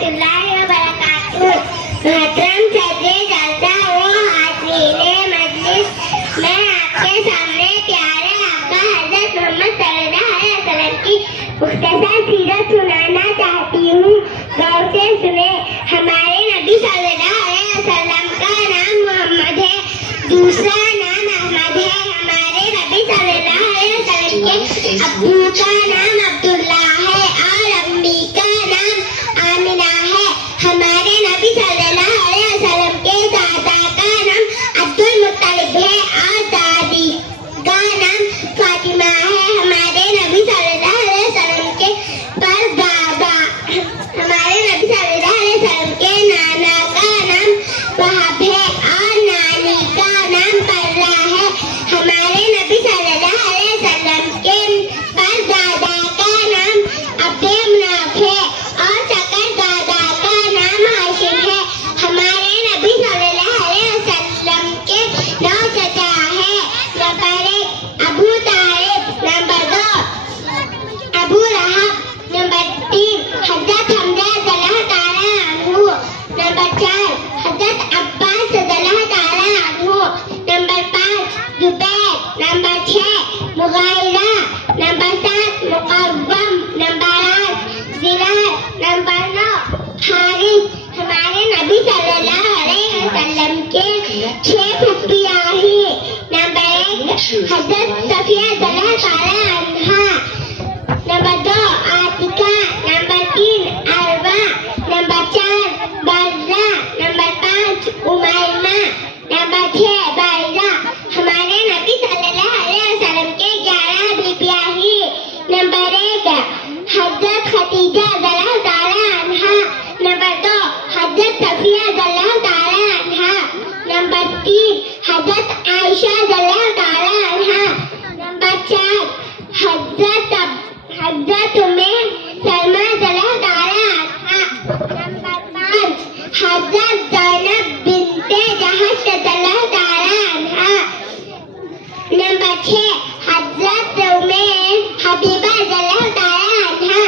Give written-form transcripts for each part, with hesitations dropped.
रहमतुल्लाहि व बरकातुहू। मोहतरम सदरे जलसा व हाज़रीने मजलिस, मैं आपके सामने प्यारे आका हज़रत मोहम्मद सल्लल्लाहु अलैहि वसल्लम की मुख्तसर सीरत सुनाना चाहती हूँ। गौर से सुने। हमारे नबी सल्लल्लाहु अलैहि वसल्लम का नाम मोहम्मद है, दूसरा नाम अहमद है। हमारे नबी सल्लल्लाहु अलैहि वसल्लम के अब्बू का नाम अब्दुल्ला है और अम्मी का नाम आमिना है। हमारे नबी सल्लल्लाहु अलैहि वसल्लम के दादा का नाम अब्दुल मुत्तलिब है और दादी का नाम फातिमा है। हमारे नबी सल्लल्लाहु अलैहि वसल्लम के परदादा हमारे नबी सल्लल्लाहु अलैहि वसल्लम के नाना का नाम वहाब है और नानी का नाम पर्रा है। हमारे नबी सल्लल्लाहु अलैहि वसल्लम के परदादा का नाम अब्दे मुनाफ है और चकर दादा का नाम हाशिम है। हमारे नबी सल्लल्लाहु अलैहि वसल्लम के 9 चचा है। नंबर 1 अबू तालिब, नंबर 2 अबू लहब, नंबर 3 हज़रत हमजा रज़ियल्लाहु ताला अन्हु, नंबर 4 हज़रत अब्बास रज़ियल्लाहु ताला अन्हु, number 5 Zubair, number 6 Mughira, number 7 Muqawwam, number 8 Zilal, number 9 Haris. हमारे नबी सल्लल्लाहु अलैहि वसल्लम के 6 फूफियाँ हैं। नंबर 1 हज़रत सफिया रज़ियल्लाहु ताला अन्हा, नंबर 2 आतिका, नंबर 3 अरवा, नंबर 4 बर्रा, नंबर 5 उमैमा, नंबर 6 बैरा। हमारे नबी सल्लल्लाहु अलैहि वसल्लम के 11 बीबियाँ हैं। नंबर 1 हज़रत खदीजा रज़ियल्लाहु ताला अन्हा, नंबर 2 हज़रत सफिया रज़ियल्लाहु ताला अन्हा, नंबर 3 हज़रत आयशा रज़ियल्लाहु ताला अन्हा, नंबर 4 हज़रत उम्मे सलमा रज़ियल्लाहु ताला अन्हा, नंबर 5 हज़रत ज़ैनब बिन्ते जहश रज़ियल्लाहु ताला अन्हा, नंबर 6 हज़रत उम्मे हबीबा रज़ियल्लाहु ताला अन्हा,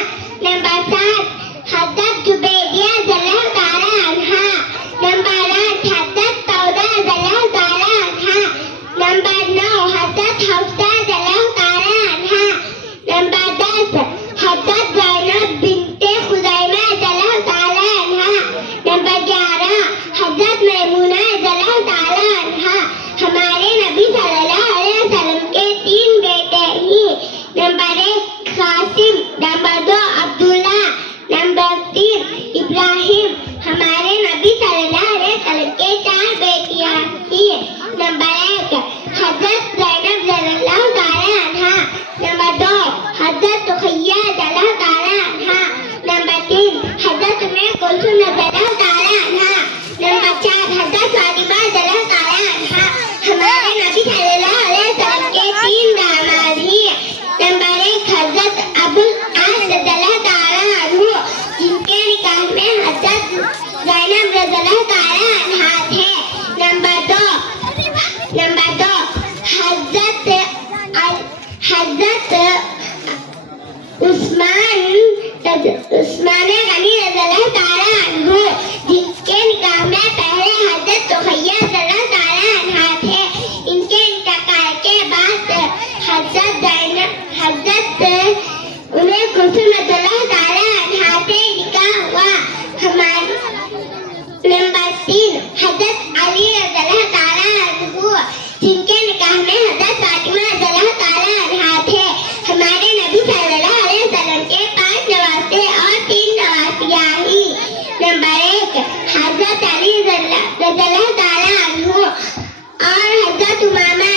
नंबर 7 हज़रत जुबैरिया रज़ियल्लाहु ताला अन्हा, नंबर 8 हज़रत सौदा रज़ियल्लाहु ताला अन्हा, नंबर 9 हज़रत हफ्सा रज़ियल्लाहु ताला अन्हा, नंबर 10 हज़रत ज़ैनब बिन्ते खुज़ैमा रज़ियल्लाहु ताला अन्हा, नंबर 11 हज़रत मैमूना रज़ियल्लाहु ताला अन्हा। हमारे नबी सल्लल्लाहु अलैहि वसल्लम के 3 बेटे हैं। Number 1 Qasim, number 2 Abdullah, number 3 Ibrahim. हमारे नबी सल्लल्लाहु अलैहि वसल्लम के 4 बेटियां हैं। नंबर 1 हज़रत ज़ैनब रज़ियल्लाहु ताला अन्हा, नंबर 2 हज़रत रुक़ैया रज़ियल्लाहु ताला अन्हा, नंबर 3 हज़रत उम्मे कुलसूम रज़ियल्लाहु ताला अन्हा, नंबर 4 हज़रत फातिमा रज़ियल्लाहु ताला अन्हा। हमारे नबी सल्लल्लाहु अलैहि वसल्लम के 3 दामाद हैं। नंबर 1 हज़रत अबुल आस रज़ियल्लाहु ताला अन्हु, जिनके निकाह में हज़रत ज़ैनब रज़ियल्लाहु ताला अन्हा थे। नंबर 2 हज़रत उस्मान गनी रज़ियल्लाहु ताला अन्हु, जिनके निकाह में पहले हज़रत रुक़ैया रज़ियल्लाहु ताला अन्हा थे। इनके इंतकाल के बाद हज़रत उम्मे कुलसूम रज़ियल्लाहु ताला अन्हा से निकाह हुआ। नंबर 3 हज़रत अली रज़ियल्लाहु ताला अन्हु, जिनके निकाह में हज़रत फातिमा रज़ियल्लाहु ताला अन्हा थे। हमारे नबी सल्लल्लाहु अलैहि वसल्लम के 5 नवासे और 3 नवासियाँ हैं। नंबर 1 हज़रत अली रज़ियल्लाहु ताला अन्हु और हज़रत उमामा